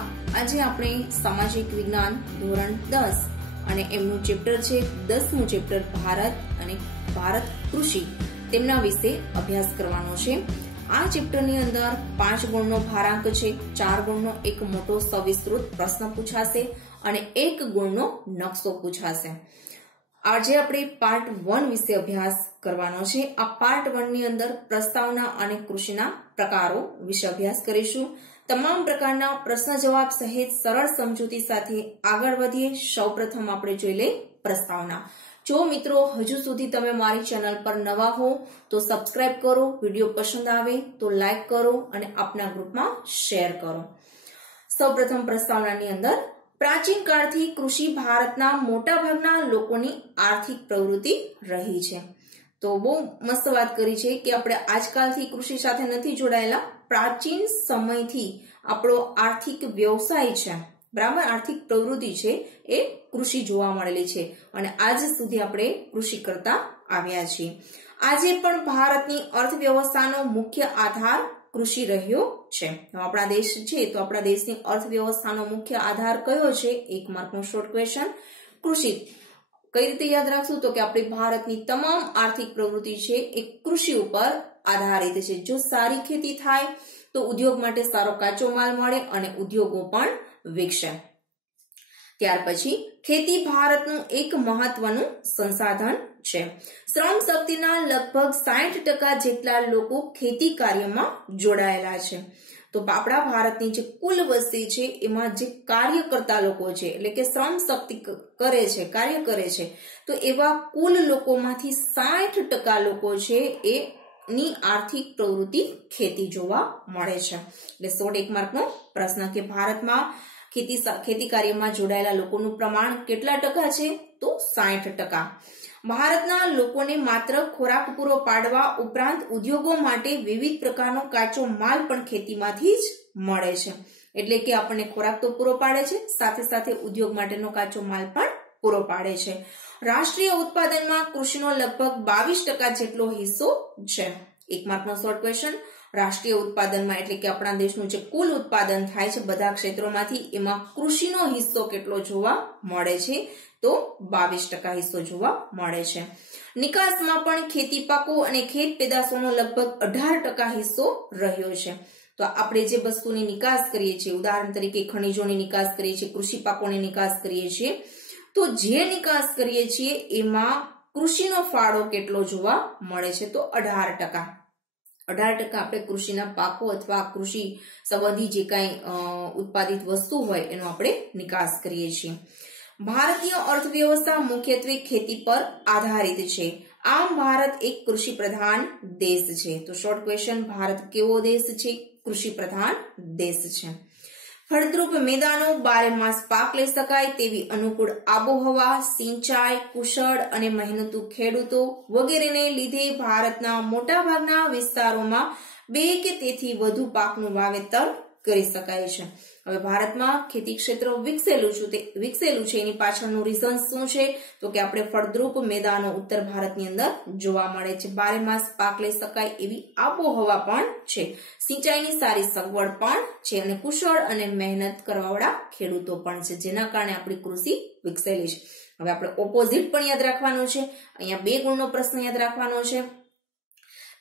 આજે આપણે સામાજિક વિજ્ઞાન ધોરણ 10 અને એમનું ચેપ્ટર છે 10મું ચેપ્ટર ભારત અને ભારત કૃષિ તેમના વિશે અભ્યાસ કરવાનો છે। આ ચેપ્ટરની અંદર 5 ગુણનો ભારાંક છે, 4 ગુણનો એક મોટો સવિસ્તૃત પ્રશ્ન પૂછાશે અને 1 ગુણનો નકશો પૂછાશે। આજે આપણે પાર્ટ 1 વિશે અભ્યાસ કરવાનો છે। આ પાર્ટ 1 ની અંદર પ્રસ્તાવના અને કૃષિના પ્રકારો વિશે અભ્યાસ કરીશું। તમામ પ્રકારના પ્રશ્ન જવાબ સહિત સરળ સમજૂતી સાથે આગળ વધીએ। સૌપ્રથમ આપણે જોઈ લઈએ પ્રસ્તાવના। જો મિત્રો હજુ સુધી તમે મારી ચેનલ પર નવા હો તો સબસ્ક્રાઇબ કરો, વિડિયો પસંદ આવે તો લાઈક કરો અને આપના ગ્રુપમાં શેર કરો। સૌપ્રથમ પ્રસ્તાવનાની અંદર પ્રાચીન કાળથી કૃષિ ભારતના મોટા ભાગના લોકોની આર્થિક પ્રવૃત્તિ રહી છે। તો બહુ મસ્ત વાત કરી છે કે આપણે આજકાલથી કૃષિ સાથે નથી જોડાયેલા, પ્રાચીન સમયથી આપણો આર્થિક વ્યવસાય છે, બરાબર, આર્થિક પ્રવૃત્તિ છે એ કૃષિ જોવા મળેલી છે અને આજ સુધી આપણે કૃષિ કરતા આવ્યા છીએ। આજે પણ ભારતની અર્થવ્યવસ્થાનો મુખ્ય આધાર કૃષિ રહ્યો છે। આપણા દેશ છે તો આપણા દેશની અર્થવ્યવસ્થાનો મુખ્ય આધાર કયો છે? 1 માર્કનો શોર્ટ ક્વેશ્ચન, કૃષિ। કઈ રીતે યાદ રાખશું? તો કે આપણી ભારતની તમામ આર્થિક પ્રવૃત્તિ છે એ કૃષિ ઉપર આધારિત છે। જો સારી ખેતી થાય તો ઉદ્યોગ માટે સારો કાચો માલ મળે અને ઉદ્યોગો પણ વિકસે। ત્યાર પછી ખેતી ભારતનું એક મહત્વનું સંસાધન છે। શ્રમ શક્તિના લગભગ 60% જેટલા લોકો ખેતી કાર્યમાં જોડાયેલા છે। તો આપણા ભારતની જે કુલ વસ્તી છે એમાં જે કાર્ય કરતા લોકો છે એટલે કે શ્રમ શક્તિ કરે છે, કાર્ય કરે છે, તો એવા કુલ લોકોમાંથી 60% લોકો છે એ ની આર્થિક પ્રવૃત્તિ ખેતી જોવા મળે છે। એટલે 101 માર્કનો પ્રશ્ન કે ભારતમાં ખેતી કાર્યમાં જોડાયેલા લોકોનું પ્રમાણ કેટલા ટકા છે? તો 60%। ભારતના લોકોને માત્ર ખોરાક પૂરો પાડવા ઉપરાંત ઉદ્યોગો માટે વિવિધ પ્રકારનો કાચો માલ પણ ખેતીમાંથી જ મળે છે। એટલે કે આપણને ખોરાક તો પૂરો પાડે છે, સાથે સાથે ઉદ્યોગ માટેનો કાચો માલ પણ પૂરો પાડે છે। રાષ્ટ્રીય ઉત્પાદનમાં કૃષિનો લગભગ 22% જેટલો હિસ્સો છે। 1 માર્કનો શોર્ટ ક્વેશ્ચન, રાષ્ટ્રીય ઉત્પાદનમાં એટલે કે આપણા દેશનું જે કુલ ઉત્પાદન થાય છે બધા ક્ષેત્રોમાંથી એમાં કૃષિનો હિસ્સો કેટલો જોવા મળે છે? તો 22% હિસ્સો જોવા મળે છે। નિકાસમાં પણ ખેતી પાકો અને ખેત પેદાશોનો લગભગ 18% હિસ્સો રહ્યો છે। તો આપણે જે વસ્તુની નિકાસ કરીએ છીએ, ઉદાહરણ તરીકે ખનિજોની નિકાસ કરીએ છીએ, કૃષિ પાકોની નિકાસ કરીએ છીએ, તો જે નિકાસ કરીએ છીએ એમાં કૃષિનો ફાળો કેટલો જોવા મળે છે? તો 18%। 18% આપણે કૃષિના પાકો અથવા કૃષિ સંબંધી જે કાંઈ ઉત્પાદિત વસ્તુ હોય એનો આપણે નિકાસ કરીએ છીએ। ભારતીય અર્થવ્યવસ્થા મુખ્યત્વે ખેતી પર આધારિત છે। આમ ભારત એક કૃષિ પ્રધાન દેશ છે। તો શોર્ટ ક્વેશ્ચન, ભારત કેવો દેશ છે? કૃષિ પ્રધાન દેશ છે। ફળદ્રુપ મેદાનો, 12 માસ પાક લઈ શકાય તેવી અનુકૂળ આબોહવા, સિંચાઈ, કુશળ અને મહેનતુ ખેડૂતો વગેરેને લીધે ભારતના મોટા ભાગના વિસ્તારોમાં 2 કે તેથી વધુ પાકનું વાવેતર કરી શકાય છે। હવે ભારતમાં ખેતી ક્ષેત્ર વિકસેલું છે એની પાછળનું રીઝન શું છે? તો કે આપણે ફળદ્રુપ મેદાનો ઉત્તર ભારતની અંદર જોવા મળે છે, 12 માસ પાક લઈ શકાય એવી આબોહવા પણ છે, સિંચાઈની સારી સગવડ પણ છે અને કુશળ અને મહેનત કરવાવાળા ખેડૂતો પણ છે, જેના કારણે આપણી કૃષિ વિકસેલી છે। હવે આપણે ઓપોઝિટ પણ યાદ રાખવાનું છે। અહીંયા 2 ગુણનો પ્રશ્ન યાદ રાખવાનો છે।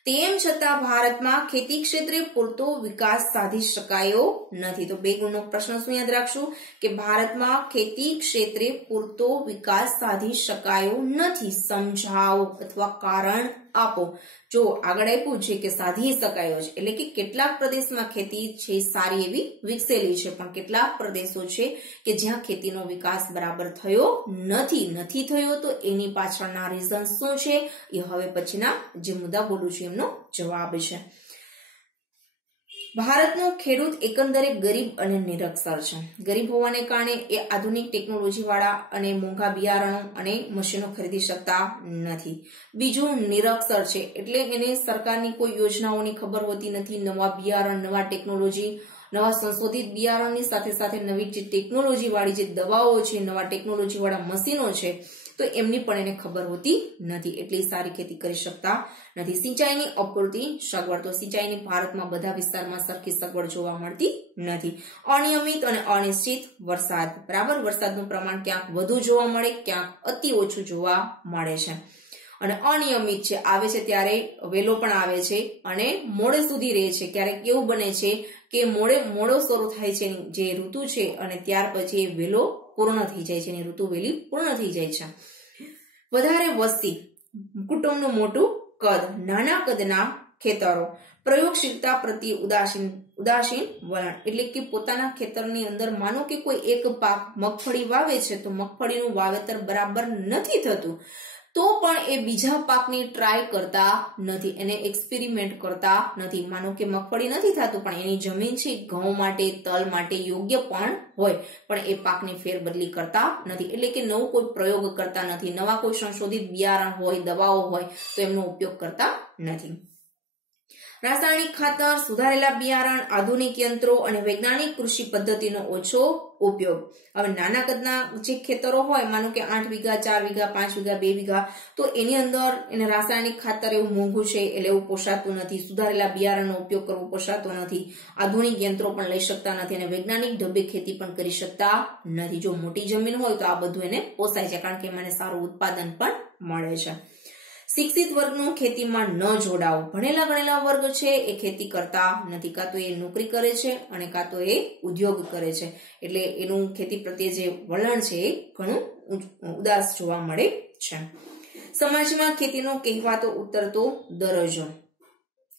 તેમ છતાં ભારતમાં ખેતી ક્ષેત્રે પૂરતો વિકાસ સાધી શકાયો નથી। તો 2 ગુણનો પ્રશ્ન શું યાદ રાખશું? કે ભારતમાં ખેતી ક્ષેત્રે પૂરતો વિકાસ સાધી શકાયો નથી, સમજાવો અથવા કારણ આપો। જો આગળ આપ્યું છે કે સાધી શકાયો છે એટલે કે કેટલાક પ્રદેશમાં ખેતી છે સારી એવી વિકસેલી છે, પણ કેટલાક પ્રદેશો છે કે જ્યાં ખેતીનો વિકાસ બરાબર થયો નથી થયો। તો એની પાછળના રીઝન શું છે એ હવે પછીના જે મુદ્દા બોલું છું એમનો જવાબ છે। ભારતનો ખેડૂત એકંદરે ગરીબ અને નિરક્ષર છે। ગરીબ હોવાને કારણે એ આધુનિક ટેકનોલોજી વાળા અને મોંઘા બિયારણો અને મશીનો ખરીદી શકતા નથી। બીજું, નિરક્ષર છે એટલે એને સરકારની કોઈ યોજનાઓની ખબર હોતી નથી, નવા બિયારણ, નવા ટેકનોલોજી નવા સંશોધિત બિયારણની સાથે સાથે નવી જે ટેકનોલોજી વાળી જે દવાઓ છે, નવા ટેકનોલોજી વાળા મશીનો છે, તો એમની પણ એને ખબર હોતી નથી, એટલી સારી ખેતી કરી શકતા નથી. સિંચાઈની અપૂરતી સગવડ, તો સિંચાઈની ભારતમાં બધા વિસ્તારમાં સરખી સગવડ જોવા મળતી નથી. અનિયમિત અને અનિશ્ચિત વરસાદ, બરાબર, વરસાદનું પ્રમાણ ક્યાંક વધુ જોવા મળે, ક્યાંક અતિ ઓછું જોવા મળે છે. અને અનિયમિત છે, આવે છે ત્યારે વેલો પણ આવે છે અને મોડે સુધી રહે છે. ક્યારેક એવું બને છે કે મોડો શરૂ થાય છે જે ઋતુ છે અને ત્યાર પછી એ વેલો પૂર્ણ થઈ જાય છે, એની ઋતુ વેલી પૂર્ણ થઈ જાય છે. વધારે વસ્તી, કુટુંબનું મોટું કદ, નાના કદના ખેતરો, પ્રયોગશીલતા પ્રત્યે ઉદાસીન વલણ, એટલે કે પોતાના ખેતરની અંદર માનો કે કોઈ એક પાક મગફળી વાવે છે તો મગફળીનું વાવેતર બરાબર નથી થતું, તો પણ એ બીજા પાકની ટ્રાય કરતા નથી, એને એક્સપેરિમેન્ટ કરતા નથી. માનો કે મગફળી નથી થતું પણ એની જમીન છે ઘઉં માટે, તલ માટે યોગ્ય પણ હોય, પણ એ પાકની ફેરબદલી કરતા નથી, એટલે કે નવો કોઈ પ્રયોગ કરતા નથી, નવા કોઈ સંશોધિત બિયારણ હોય, દવાઓ હોય તો એમનો ઉપયોગ કરતા નથી. રાસાયણિક ખાતર, સુધારેલા બિયારણ, આધુનિક યંત્રો અને વૈજ્ઞાનિક કૃષિ પદ્ધતિનો ઓછો ઉપયોગ. હવે નાના કદના જે ખેતરો હોય, માનો કે 8 વીઘા, 4 વીઘા, 5 વીઘા, 2 વીઘા, તો એની અંદર એને રાસાયણિક ખાતર એવું મોંઘું છે એટલે એવું પોષાતું નથી, સુધારેલા બિયારણનો ઉપયોગ કરવો પોષાતો નથી, આધુનિક યંત્રો પણ લઈ શકતા નથી અને વૈજ્ઞાનિક ઢબે ખેતી પણ કરી શકતા નથી. જો મોટી જમીન હોય તો આ બધું એને પોસાય છે, કારણ કે મને સારું ઉત્પાદન પણ મળે છે. શિક્ષિત વર્ગનું ખેતીમાં ન જોડાવ, ભણેલા ગણેલા વર્ગ છે એ ખેતી કરતા નથી, કાં તો એ નોકરી કરે છે અને કાં તો એ ઉદ્યોગ કરે છે, એટલે એનું ખેતી પ્રત્યે જે વલણ છે એ ઘણું ઉદાસ જોવા મળે છે. સમાજમાં ખેતીનો કહેવાતો ઉતરતો દરજ્જો,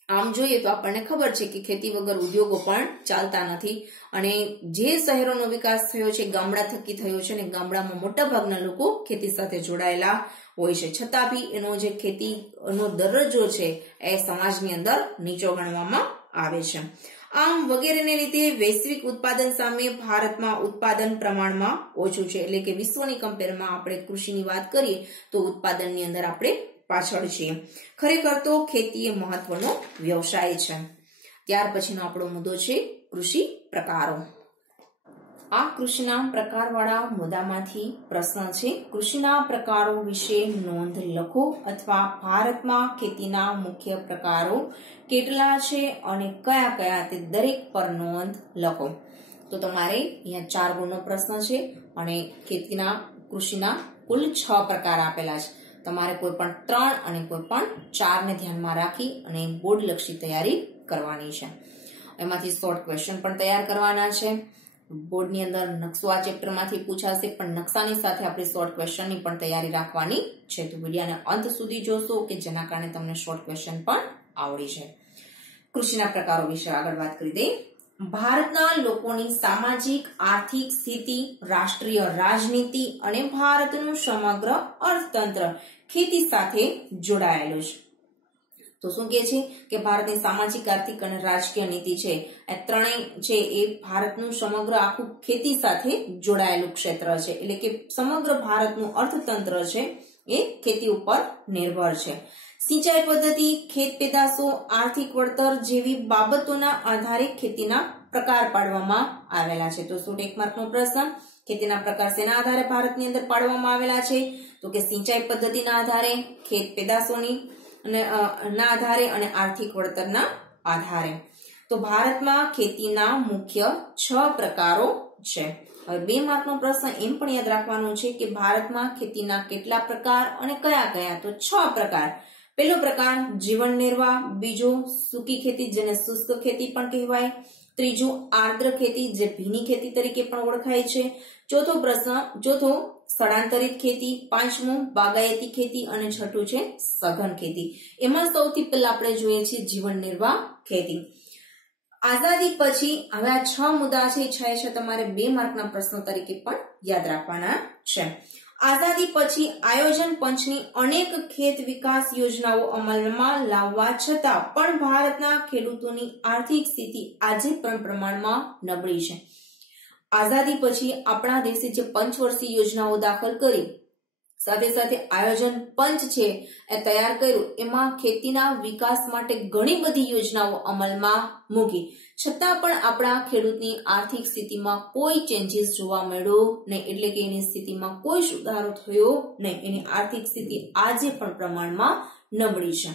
આમ જોઈએ તો આપણને ખબર છે કે ખેતી વગર ઉદ્યોગો પણ ચાલતા નથી અને જે શહેરોનો વિકાસ થયો છે ગામડા થકી થયો છે, ને ગામડામાં મોટા ભાગના લોકો ખેતી સાથે જોડાયેલા હોય છે, છતાં બી એનો જે ખેતીનો દરજ્જો છે એ સમાજની અંદર નીચો ગણવામાં આવે છે. આમ વગેરેને લીધે વૈશ્વિક ઉત્પાદન સામે ભારતમાં ઉત્પાદન પ્રમાણમાં ઓછું છે, એટલે કે વિશ્વની કમ્પેરમાં આપણે કૃષિની વાત કરીએ તો ઉત્પાદનની અંદર આપણે પાછળ છીએ. ખરેખર તો ખેતી એ મહત્વનો વ્યવસાય છે. ત્યાર પછીનો આપણો મુદ્દો છે કૃષિ પ્રકારો. આ કૃષિના પ્રકારવાળા મુદ્દામાંથી પ્રશ્ન છે, કૃષિના પ્રકારો વિશે નોંધ લખો અથવા ભારતમાં ખેતીના મુખ્ય પ્રકારો કેટલા છે અને કયા કયા તે દરેક પર નોંધ લખો. તો તમારે અહીંયા 4 ગુણનો પ્રશ્ન છે અને ખેતીના કૃષિના કુલ 6 પ્રકાર આપેલા છે. તમારે કોઈ પણ 3 અને કોઈ પણ 4 ને ધ્યાનમાં રાખી અને બોર્ડ લક્ષી તૈયારી કરવાની છે. એમાંથી શોર્ટ ક્વેશ્ચન પણ તૈયાર કરવાના છે. બોર્ડની અંદર નકશો આ ચેપ્ટરમાંથી પૂછાશે, પણ નકશાની સાથે આપણે શોર્ટ ક્વેશ્ચનની પણ તૈયારી રાખવાની છે. તો વિડિયોને અંત સુધી જોશો કે જેના કારણે તમને શોર્ટ ક્વેશ્ચન પણ આવડી છે. કૃષિના પ્રકારો વિશે આગળ વાત કરી દઈએ. ભારતના લોકોની સામાજિક આર્થિક સ્થિતિ, રાષ્ટ્રીય રાજનીતિ અને ભારતનું સમગ્ર અર્થતંત્ર ખેતી સાથે જોડાયેલું છે. તો શું કહે છે કે ભારતની સામાજિક, આર્થિક અને રાજકીય નીતિ છે એ ત્રણેય છે એ ભારતનું સમગ્ર આખું ખેતી સાથે જોડાયેલું ક્ષેત્ર છે, એટલે કે સમગ્ર ભારતનું અર્થતંત્ર છે એ ખેતી ઉપર નિર્ભર છે. સિંચાઈ પદ્ધતિ, ખેત પેદાશો, આર્થિક વળતર જેવી બાબતોના આધારે ખેતીના પ્રકાર પાડવામાં આવેલા છે. તો 1 માર્કનો પ્રશ્ન, ખેતીના પ્રકાર શેના આધારે ભારતની અંદર પાડવામાં આવેલા છે? તો કે સિંચાઈ પદ્ધતિના આધારે, ખેત પેદાશોની ના આધારે અને આર્થિક વળતરના આધારે. તો ભારતમાં ખેતીના મુખ્ય 6 પ્રકારો છે. હવે 2 માર્કનો પ્રશ્ન એમ પણ યાદ રાખવાનો છે કે ભારતમાં ખેતીના કેટલા પ્રકાર અને કયા કયા? તો 6 પ્રકાર. પહેલો પ્રકાર જીવન નિર્વાહ, બીજો સૂકી ખેતી જેને શુષ્ક ખેતી પણ કહેવાય, ત્રીજું આર્દ્ર ખેતી જે ભીની ખેતી તરીકે પણ ઓળખાય છે, ચોથો સ્થળાંતરિત ખેતી, પાંચમું બાગાયતી ખેતી અને છઠ્ઠું છે સઘન ખેતી. એમાં સૌથી પહેલા આપણે જોઈએ છીએ જીવન નિર્વાહ ખેતી. આઝાદી પછી હવે આ 6 મુદ્દા છે તમારે 2 માર્કના પ્રશ્નો તરીકે પણ યાદ રાખવાના છે. આઝાદી પછી આયોજન પંચની અનેક ખેત વિકાસ યોજનાઓ અમલમાં લાવવા છતાં પણ ભારતના ખેડૂતોની આર્થિક સ્થિતિ આજે પણ પ્રમાણમાં નબળી છે. આઝાદી પછી આપણા દેશે જે પંચવર્ષીય યોજનાઓ દાખલ કરી સાથે સાથે આયોજન પંચ છે એ તૈયાર કર્યું, એમાં ખેતીના વિકાસ માટે ઘણી બધી યોજનાઓ અમલમાં મૂકી, છતાં પણ આપણા ખેડૂતની આર્થિક સ્થિતિમાં કોઈ ચેન્જીસ જોવા મળ્યો નહીં, એટલે કે એની સ્થિતિમાં કોઈ સુધારો થયો નહીં. એની આર્થિક સ્થિતિ આજે પણ પ્રમાણમાં નબળી છે.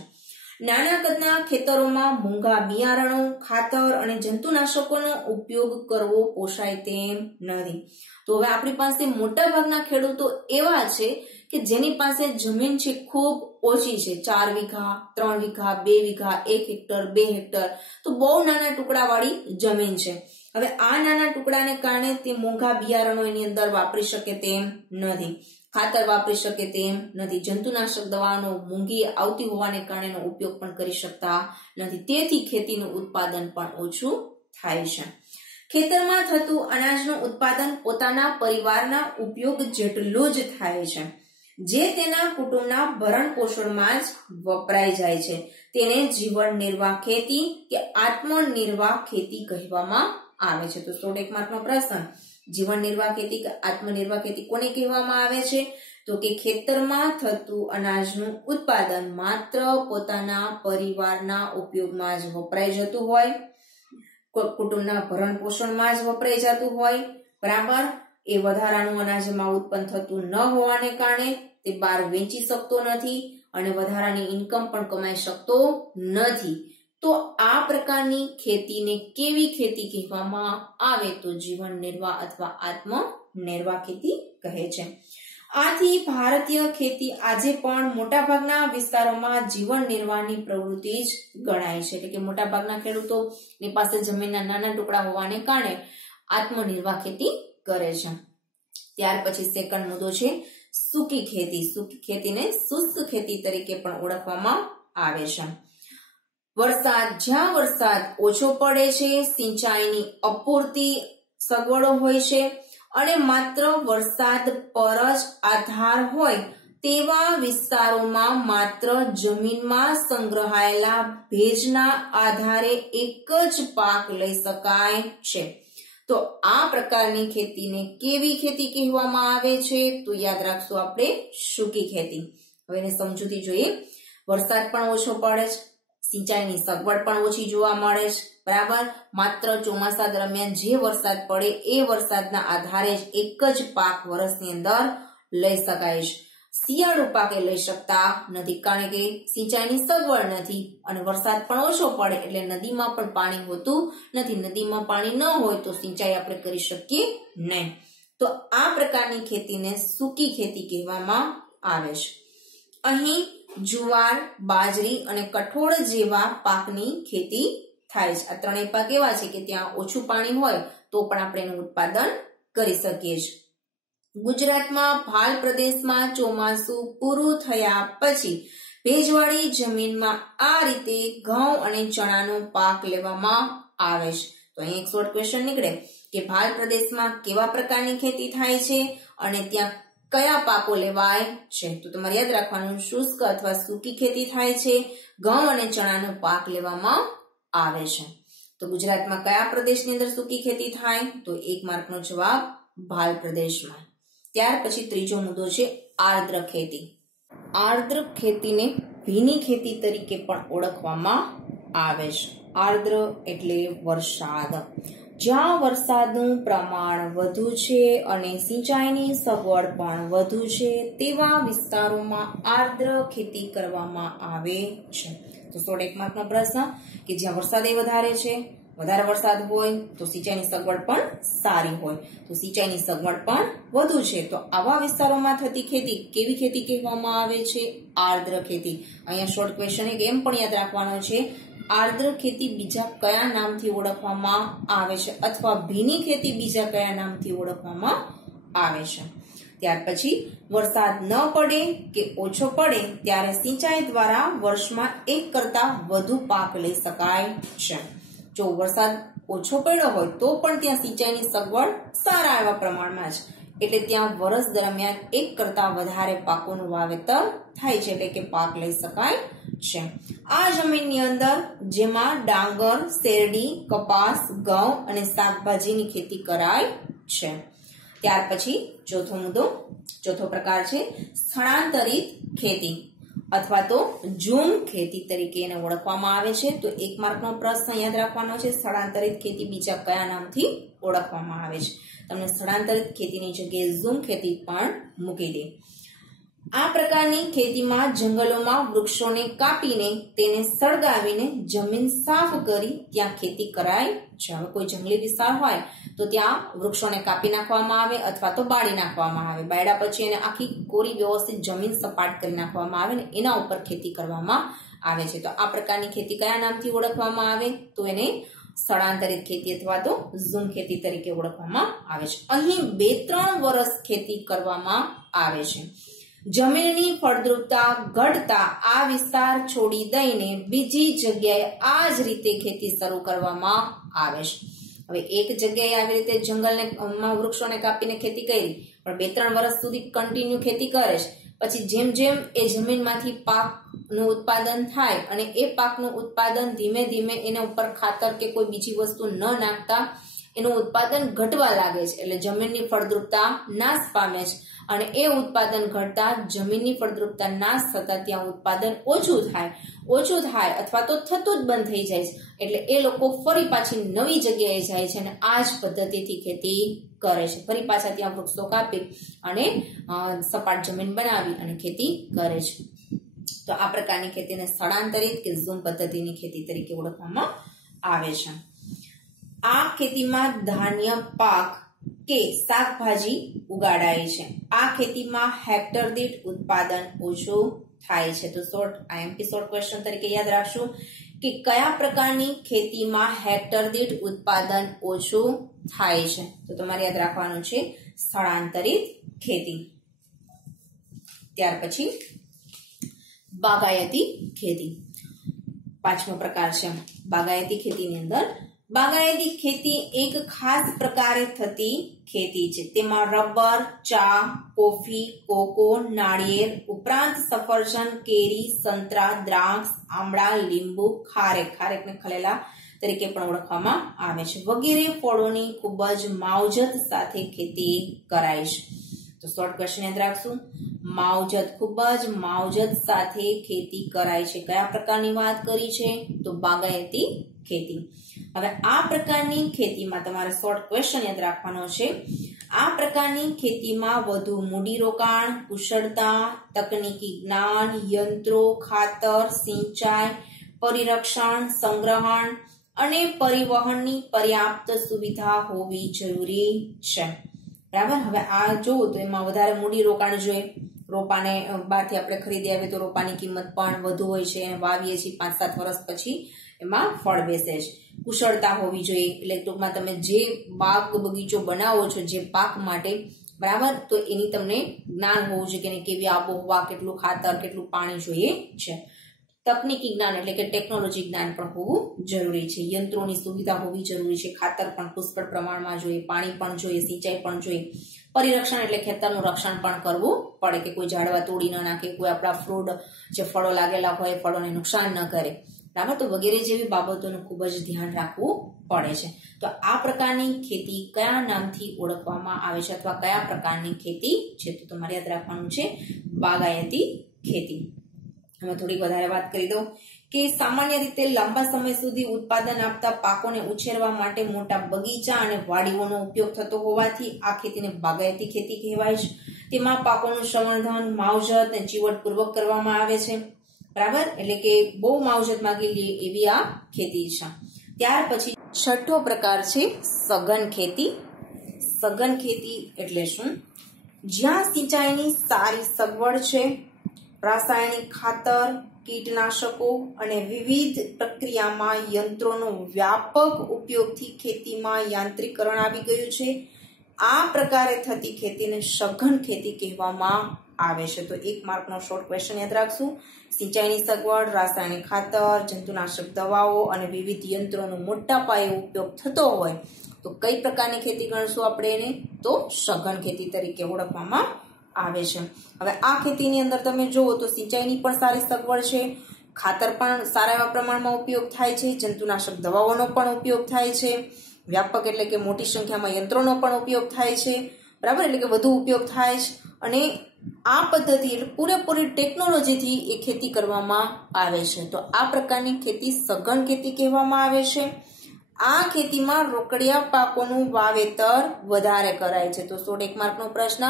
નાના કદના ખેતરોમાં મોંઘા બિયારણો, ખાતર અને જંતુનાશકોનો ઉપયોગ કરવો પોષાય તેમ નથી. તો હવે આપણી પાસે મોટા ભાગના ખેડૂતો એવા છે કે જેની પાસે જમીન છે ખૂબ ઓછી છે, 4 વીઘા, 3 વીઘા, 2 વીઘા, 1 હેક્ટર, 2 હેક્ટર, તો બહુ નાના ટુકડા વાળી જમીન છે. હવે આ નાના ટુકડાને કારણે તે મોંઘા બિયારણો એની અંદર વાપરી શકે તેમ નથી, ખાતર વાપરી શકે તેમ નથી, જંતુનાશક દવાનો મોંઘી આવતી હોવાને કારણે એનો ઉપયોગ પણ કરી શકતા નથી. તેથી ખેતીનું ઉત્પાદન પણ ઓછું થાય છે. ખેતરમાં થતું અનાજનું ઉત્પાદન પોતાના પરિવારના ઉપયોગ જેટલું જ થાય છે, જે તેના કુટુંબના ભરણ પોષણમાં જ વપરાઈ જાય છે. તેને જીવન નિર્વાહ ખેતી કે આત્મનિર્વાહ ખેતી કહેવામાં આવે છે. તો 100 માર્કનો પ્રશ્ન, જીવન નિર્વાહ ખેતી કે આત્મનિર્વાહ ખેતી કોને કહેવામાં આવે છે? તો કે ખેતરમાં થતું અનાજનું ઉત્પાદન માત્ર પોતાના પરિવારના ઉપયોગમાં જ વપરાઈ જતું હોય, કુટુંબના ભરણ પોષણમાં જ વપરાઈ જતું હોય, બરાબર. એ વધારાનું અનાજમાં ઉત્પન્ન થતું ન હોવાને કારણે તે બહાર વેચી શકતો નથી અને વધારાની ઇન્કમ પણ કમાઈ શકતો નથી. તો આ પ્રકારની ખેતીને કેવી ખેતી કહેવામાં આવે? તો જીવન નિર્વાહ અથવા આત્મનિર્વાહ ખેતી કહે છે. આથી ભારતીય ખેતી આજે પણ મોટાભાગના વિસ્તારોમાં જીવન નિર્વાહની પ્રવૃત્તિ જ ગણાય છે, એટલે કે મોટાભાગના ખેડૂતોની પાસે જમીનના નાના ટુકડા હોવાને કારણે આત્મનિર્વાહ ખેતી કરે છે. ત્યાર પછી સેકન્ડ મુદ્દો છે સૂકી ખેતી. સૂકી ખેતીને શુષ્ક ખેતી તરીકે પણ ઓળખવામાં આવે છે. જ્યાં વરસાદ ઓછો પડે છે, સિંચાઈની અપૂરતી સગવડો હોય છે અને માત્ર વરસાદ પર જ આધાર હોય તેવા વિસ્તારોમાં માત્ર જમીનમાં સંગ્રહાયેલા ભેજના આધારે એક જ પાક લઈ શકાય છે. તો આ પ્રકારની ખેતીને કેવી ખેતી કહેવામાં આવે છે? તો યાદ રાખશું આપણે સૂકી ખેતી. હવે એને સમજૂતી જોઈએ. વરસાદ પણ ઓછો પડે છે, સિંચાઈની સગવડ પણ ઓછી જોવા મળે છે, બરાબર. માત્ર ચોમાસા દરમિયાન જે વરસાદ પડે એ વરસાદના આધારે જ એક જ પાક વર્ષની અંદર લઈ શકાય છે. શિયાળુ પાકે લઈ શકતા નથી, કારણ કે સિંચાઈની સગવડ નથી અને વરસાદ પણ ઓછો પડે એટલે નદીમાં પણ પાણી હોતું નથી. નદીમાં પાણી ન હોય તો સિંચાઈ આપણે કરી શકીએ નહીં. તો આ પ્રકારની ખેતીને સૂકી ખેતી કહેવામાં આવે છે. અહીં જુવાર, બાજરી અને કઠોળ જેવા પાકની ખેતી થાય છે. આ ત્રણેય પાક એવા છે કે ત્યાં ઓછું પાણી હોય તો પણ આપણે એનું ઉત્પાદન કરી શકીએ છીએ. ગુજરાતમાં ભાલ પ્રદેશમાં ચોમાસું પૂરું થયા પછી ભેજવાળી જમીનમાં આ રીતે ઘઉં અને ચણાનો પાક લેવામાં આવે છે. તો અહીં એક શોર્ટ ક્વેશ્ચન નીકળે કે ભાલ પ્રદેશમાં કેવા પ્રકારની ખેતી થાય છે અને ત્યાં કયા પાકો લેવાય છે? તો તમારે યાદ રાખવાનું, શુષ્ક અથવા સૂકી ખેતી થાય છે, ઘઉં અને ચણાનો પાક લેવામાં આવે છે. તો ગુજરાતમાં કયા પ્રદેશની અંદર સૂકી ખેતી થાય? તો 1 માર્કનો જવાબ ભાલ પ્રદેશમાં. ત્યાર પછી ત્રીજો મુદ્દો છે આર્દ્ર ખેતી. આર્દ્ર ખેતીને ભીની ખેતી તરીકે પણ ઓળખવામાં આવે છે. આર્દ્ર એટલે વરસાદ. જ્યાં વરસાદનું પ્રમાણ વધુ છે અને સિંચાઈની સગવડ પણ વધુ છે તેવા વિસ્તારોમાં આર્દ્ર ખેતી કરવામાં આવે છે. તો 100 માર્કનો પ્રશ્ન કે જ્યાં વરસાદ વધારે છે, વધારે વરસાદ હોય તો સિંચાઈની સગવડ પણ સારી હોય, તો સિંચાઈની સગવડ પણ વધુ છે, તો આવા વિસ્તારોમાં થતી ખેતી કેવી ખેતી કહેવામાં આવે છે? આર્દ્ર ખેતી. અહીંયા શોર્ટ ક્વેશ્ચન એક એમ પણ યાદ રાખવાનો છે, આર્દ્ર ખેતી બીજા કયા નામથી ઓળખવામાં આવે છે અથવા ભીની ખેતી બીજા કયા નામથી ઓળખવામાં આવે છે? ત્યાર પછી વરસાદ ન પડે કે ઓછો પડે ત્યારે સિંચાઈ દ્વારા વર્ષમાં એક કરતા વધુ પાક લઈ શકાય છે. જો વરસાદ ઓછો પડ્યો હોય તો પણ ત્યાં સિંચાઈની સગવડ સારા એવા પ્રમાણમાં છે, એટલે ત્યાં વર્ષ દરમિયાન એક કરતા વધારે પાકોનું વાવેતર થાય છે, એટલે કે પાક લઈ શકાય છે. આ જમીનની અંદર જેમાં ડાંગર, શેરડી, કપાસ, ઘઉં અને શાકભાજીની ખેતી કરાય છે. ત્યાર પછી ચોથો પ્રકાર છે સ્થળાંતરિત ખેતી અથવા તો ઝૂમ ખેતી તરીકે એને ઓળખવામાં આવે છે. તો 1 માર્કનો પ્રશ્ન યાદ રાખવાનો છે, સ્થળાંતરિત ખેતી બીજા કયા નામથી ઓળખવામાં આવે છે. તમને સ્થળાંતરિત ખેતીની જગ્યાએ ઝૂમ ખેતી પણ મૂકી દે. આ પ્રકારની ખેતીમાં જંગલોમાં વૃક્ષોને કાપીને તેને સળગાવીને જમીન સાફ કરી ત્યાં ખેતી કરાય છે. હવે કોઈ જંગલી વિસ્તાર હોય તો ત્યાં વૃક્ષોને કાપી નાખવામાં આવે અથવા તો બાળી નાખવામાં આવે. બાળ્યા પછી એને આખી કોરી વ્યવસ્થિત જમીન સપાટ કરી નાખવામાં આવે ને એના ઉપર ખેતી કરવામાં આવે છે. તો આ પ્રકારની ખેતી કયા નામથી ઓળખવામાં આવે? તો એને સ્થળાંતરિત ખેતી અથવા તો ઝૂમ ખેતી તરીકે ઓળખવામાં આવે છે. અહીં 2-3 વર્ષ ખેતી કરવામાં આવે છે. જમીનની ફળદ્રુપતા ઘટતા આ વિસ્તાર છોડી દઈને બીજી જગ્યાએ આ જ રીતે ખેતી શરૂ કરવામાં આવે છે. હવે એક જગ્યાએ આવી રીતે જંગલને વૃક્ષોને કાપીને ખેતી કરી પણ 2-3 વર્ષ સુધી કન્ટિન્યુ ખેતી કરે છે. પછી જેમ જેમ એ જમીનમાંથી પાકનું ઉત્પાદન થાય અને એ પાકનું ઉત્પાદન ધીમે ધીમે એના ઉપર ખાતર કે કોઈ બીજી વસ્તુ ન નાખતા એનું ઉત્પાદન ઘટવા લાગે છે. એટલે જમીનની ફળદ્રુપતા નાશ પામે છે અને એ ઉત્પાદન ઘટતા જમીનની ફળદ્રુપતા નાશ થતા ત્યાં ઉત્પાદન ઓછું થાય અથવા તો થતું જ બંધ થઈ જાય છે. એટલે એ લોકો ફરી પાછી નવી જગ્યાએ જાય છે અને આ જ પદ્ધતિથી ખેતી કરે છે. ફરી પાછા ત્યાં વૃક્ષો કાપી અને સપાટ જમીન બનાવી અને ખેતી કરે છે. તો આ પ્રકારની ખેતીને સ્થળાંતરિત કે ઝૂમ પદ્ધતિની ખેતી તરીકે ઓળખવામાં આવે છે. આ ખેતીમાં ધાન્ય પાક કે શાકભાજી ઉગાડાય છે. આ ખેતીમાં હેક્ટર દીઠ ઉત્પાદન ઓછું થાય છે. તો આઈએમપી શોર્ટ ક્વેશ્ચન તરીકે યાદ રાખશું કે કયા પ્રકારની ખેતીમાં હેક્ટર દીઠ ઉત્પાદન ઓછું થાય છે? તો તમારે યાદ રાખવાનું છે સ્થળાંતરિત ખેતી. ત્યાર પછી બાગાયતી ખેતી 5મો પ્રકાર છે. બાગાયતી ખેતીની અંદર બાગાયતી ખેતી એક ખાસ પ્રકારે થતી ખેતી છે. તેમાં રબર, ચા, કોફી, કોકો, નાળિયેર ઉપરાંત સફરજન, કેરી, સંતરા, દ્રાક્ષ, આમળા, લીંબુ, ખારેકને ખલેલા તરીકે પણ ઓળખવામાં આવે છે વગેરે ફળોની ખૂબ જ માવજત સાથે ખેતી કરાય છે. તો શોર્ટ ક્વેશ્ચન યાદ રાખશું. ખૂબ જ માવજત સાથે ખેતી કરાય છે. કયા પ્રકારની વાત કરી છે? તો બાગાયતી ખેતી. હવે આ પ્રકારની ખેતીમાં તમારે શોર્ટ ક્વેશ્ચન યાદ રાખવાનો છે. આ પ્રકારની ખેતીમાં વધુ મૂડીરોકાણ, કુશળતા, તકનીકી જ્ઞાન, યંત્રો, ખાતર, સિંચાઈ, પરિરક્ષણ, સંગ્રહણ અને પરિવહનની પર્યાપ્ત સુવિધા હોવી જરૂરી છે. બરાબર. હવે આ જોવું તો એમાં વધારે મૂડીરોકાણ જોઈએ. રોપાને બહારથી આપણે ખરીદી આવીએ તો રોપાની કિંમત પણ વધુ હોય છે. વાવીએ છીએ 5-7 વર્ષ પછી એમાં ફળ બેસે છે. કુશળતા હોવી જોઈએ. એટલે ટૂંકમાં તમે જે બાગ બગીચો બનાવો છો જે પાક માટે, બરાબર, તો એની તમને જ્ઞાન હોવું જોઈએ કે કેવી આબોહવા, કેટલું ખાતર, કેટલું પાણી જોઈએ છે. તકનીકી જ્ઞાન એટલે કે ટેકનોલોજી જ્ઞાન પણ હોવું જરૂરી છે. યંત્રોની સુવિધા હોવી જરૂરી છે. ખાતર પણ પુષ્કળ પ્રમાણમાં જોઈએ, પાણી પણ જોઈએ, સિંચાઈ પણ જોઈએ. પરિરક્ષણ એટલે ખેતરનું રક્ષણ પણ કરવું પડે કે કોઈ ઝાડવા તોડી ન નાખે, કોઈ આપણા ફ્રૂટ જે ફળો લાગેલા હોય ફળોને નુકસાન ન કરે, બરાબર. તો વગેરે જેવી બાબતોનું ખૂબ જ ધ્યાન રાખવું પડે છે. તો આ પ્રકારની ખેતી કયા નામથી ઓળખવામાં આવે છે અથવા કયા પ્રકારની ખેતી છે? તો તમારે યાદ રાખવાનું છે બાગાયતી ખેતી. હવે થોડીક વધારે વાત કરી દઉં કે સામાન્ય રીતે લાંબા સમય સુધી ઉત્પાદન આપતા પાકોને ઉછેરવા માટે મોટા બગીચા અને વાડીઓનો ઉપયોગ થતો હોવાથી આ ખેતીને બાગાયતી ખેતી કહેવાય છે. તેમાં પાકોનું સંવર્ધન, માવજત અને ચીવટપૂર્વક કરવામાં આવે છે. બરાબર. એટલે કે બહુ માવજત માંગી લે એવી આ ખેતી છે. ત્યાર પછી 6થો પ્રકાર છે સઘન ખેતી. સઘન ખેતી એટલે શું? જ્યાં સિંચાઈની સારી સગવડ છે, રાસાયણિક ખાતર, કીટનાશકો અને વિવિધ પ્રક્રિયામાં યંત્રોનો વ્યાપક ઉપયોગથી ખેતીમાં યાંત્રિકરણ આવી ગયું છે. આ પ્રકારે થતી ખેતીને સઘન ખેતી કહેવામાં આવે છે. તો 1 માર્કનો શોર્ટ ક્વેશ્ચન યાદ રાખશું. સિંચાઈની સગવડ, રાસાયણિક ખાતર, જંતુનાશક દવાઓ અને વિવિધ યંત્રોનો મોટા પાયે ઉપયોગ થતો હોય તો કઈ પ્રકારની ખેતી ગણશું આપણે એને? તો સઘન ખેતી તરીકે ઓળખવામાં આવે છે. હવે આ ખેતીની અંદર તમે જુઓ તો સિંચાઈની પણ સારી સગવડ છે, ખાતર પણ સારા એવા પ્રમાણમાં ઉપયોગ થાય છે, જંતુનાશક દવાઓનો પણ ઉપયોગ થાય છે, વ્યાપક એટલે કે મોટી સંખ્યામાં યંત્રોનો પણ ઉપયોગ થાય છે, બરાબર, એટલે કે વધુ ઉપયોગ થાય છે અને આ પદ્ધતિ એટલે પૂરેપૂરી ટેકનોલોજીથી એ ખેતી કરવામાં આવે છે. તો આ પ્રકારની ખેતી સઘન ખેતી કહેવામાં આવે છે. આ ખેતીમાં રોકડિયા પાકોનું વાવેતર વધારે કરાય છે. તો 100 માર્કનો પ્રશ્ન,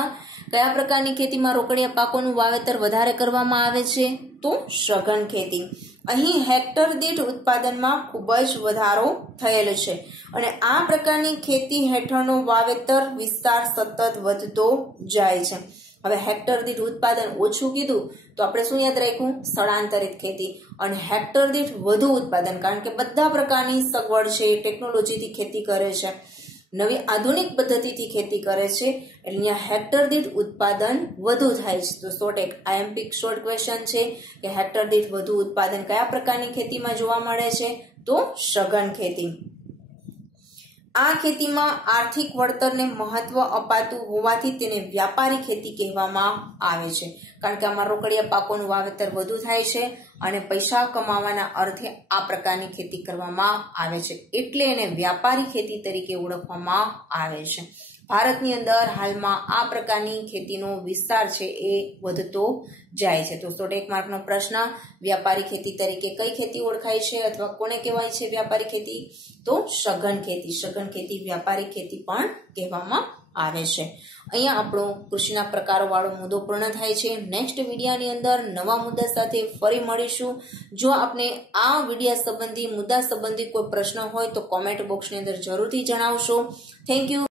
કયા પ્રકારની ખેતીમાં રોકડિયા પાકોનું વાવેતર વધારે કરવામાં આવે છે? તો સઘન ખેતી. અહીં હેક્ટર દીઠ ઉત્પાદનમાં ખૂબ જ વધારો થયેલ છે અને આ પ્રકારની ખેતી હેઠળનો વાવેતર વિસ્તાર સતત વધતો જાય છે. હવે હેક્ટર દીઠ ઉત્પાદન ઓછું કીધું તો આપણે શું યાદ રાખ્યું? સ્થળાંતરિત ખેતી. અને હેક્ટર દીઠ વધુ ઉત્પાદન, કારણ કે બધા પ્રકારની સગવડ છે, ટેકનોલોજીથી ખેતી કરે છે, નવી આધુનિક પદ્ધતિથી ખેતી કરે છે, એટલે અહીંયા હેક્ટર દીઠ ઉત્પાદન વધુ થાય છે. તો 100 આઈએમપી શોર્ટ ક્વેશ્ચન છે કે હેક્ટર દીઠ વધુ ઉત્પાદન કયા પ્રકારની ખેતીમાં જોવા મળે છે? તો સઘન ખેતી. આ ખેતીમાં આર્થિક વળતરને મહત્વ અપાતું હોવાથી તેને વ્યાપારી ખેતી કહેવામાં આવે છે, કારણ કે આમાં રોકડિયા પાકોનું વાવેતર વધુ થાય છે અને પૈસા કમાવાના અર્થે આ પ્રકારની ખેતી કરવામાં આવે છે, એટલે એને વ્યાપારી ખેતી તરીકે ઓળખવામાં આવે છે. ભારતની અંદર હાલમાં આ પ્રકારની ખેતીનો વિસ્તાર છે એ વધતો જાય છે. તો 100 માર્કનો પ્રશ્ન, વ્યાપારી ખેતી તરીકે કઈ ખેતી ઓળખાય છે અથવા કોને કહેવાય છે વ્યાપારી ખેતી? તો સઘન ખેતી. સઘન ખેતી વ્યાપારી ખેતી પણ કહેવામાં આવે છે. અહીંયા આપણો કૃષિના પ્રકારો વાળો મુદ્દો પૂર્ણ થાય છે. નેક્સ્ટ વિડીયોની અંદર નવા મુદ્દા સાથે ફરી મળીશું. જો આપને આ વિડીયો સંબંધી મુદ્દા સંબંધી કોઈ પ્રશ્ન હોય તો કોમેન્ટ બોક્સની અંદર જરૂરથી જણાવશો. Thank you.